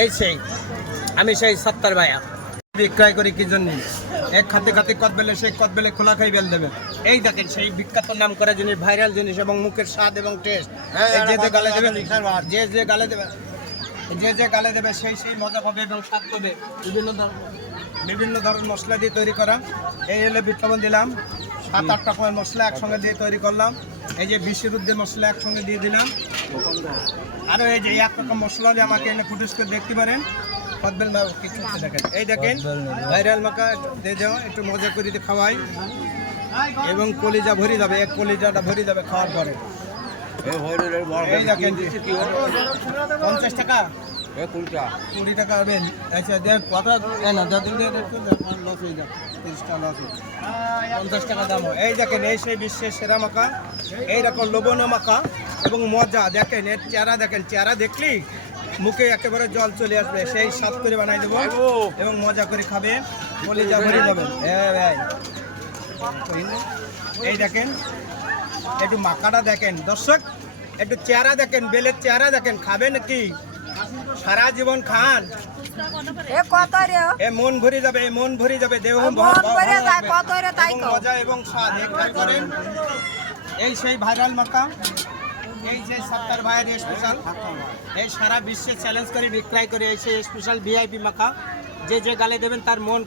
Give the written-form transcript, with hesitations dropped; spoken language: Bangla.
এই সেই আমি সেই সত্তর ভাইয়া বিক্রয় করি কি জন্য এক খাতে খাতে কদবেলে সেই কদবেলে খোলা খাই বেল দেবে এই দেখেন সেই বিখ্যাত নাম করা জিনিস ভাইরাল জিনিস এবং মুখের স্বাদ এবং টেস্ট যে যে গালে দেবে যে যে গালে দেবে সেই সেই মজা পাবে এবং স্বাদ পাবে বিভিন্ন ধরনের মশলা দিয়ে তৈরি করা এই হলো বিটলবন দিলাম 7-8 রকমের মশলা একসঙ্গে দিয়ে তৈরি করলাম এই যে বিশ্বরুদ্ধে মশলা একসঙ্গে দিয়ে দিলাম আরও এই যে এক রকম মশলা দিয়ে আমাকে এনে ফুটেজ করে দেখতে পারেন কদবেল কিছু দেখেন এই দেখেন ভাইরাল মাখা দিয়ে যাও একটু মজা করে দিয়ে খাওয়াই এবং কলিজা ভরে যাবে এক কলিজাটা ভরে যাবে খাওয়ার পরে এই দেখেন 50 টাকা 20 টাকা হবেন আচ্ছা দেখ কত না যতদিন দিয়ে লস হয়ে যাবে 30 টাকা লস 50 টাকা দাম এই দেখেন এই সেই বিশ্বের সেরা মাখা এইরকম লবণীয় মাখা এবং মজা দেখেন এর চেহারা দেখেন চেহারা দেখলি মুখে একেবারে জল চলে আসবে সেই স্বাদ করে বানাই দেবো এবং মজা করে খাবে কলিজা ভরে যাবেন এই দেখেন একটু মাখাটা দেখেন দর্শক একটু চেহারা দেখেন বেলের চেহারা দেখেন খাবে নাকি সারা জীবন খান এ মন ভরে যাবে মন ভরে যাবে দেহ মজা এবং স্বাদ করেন এই সেই ভাইরাল মাখা এই যে সত্তর ভাইয়ের স্পেশাল এই সারা বিশ্বে চ্যালেঞ্জ করে বিক্রয় করে এই সেই স্পেশাল ভিআইপি মাখা যে যে গালে দেবেন তার মন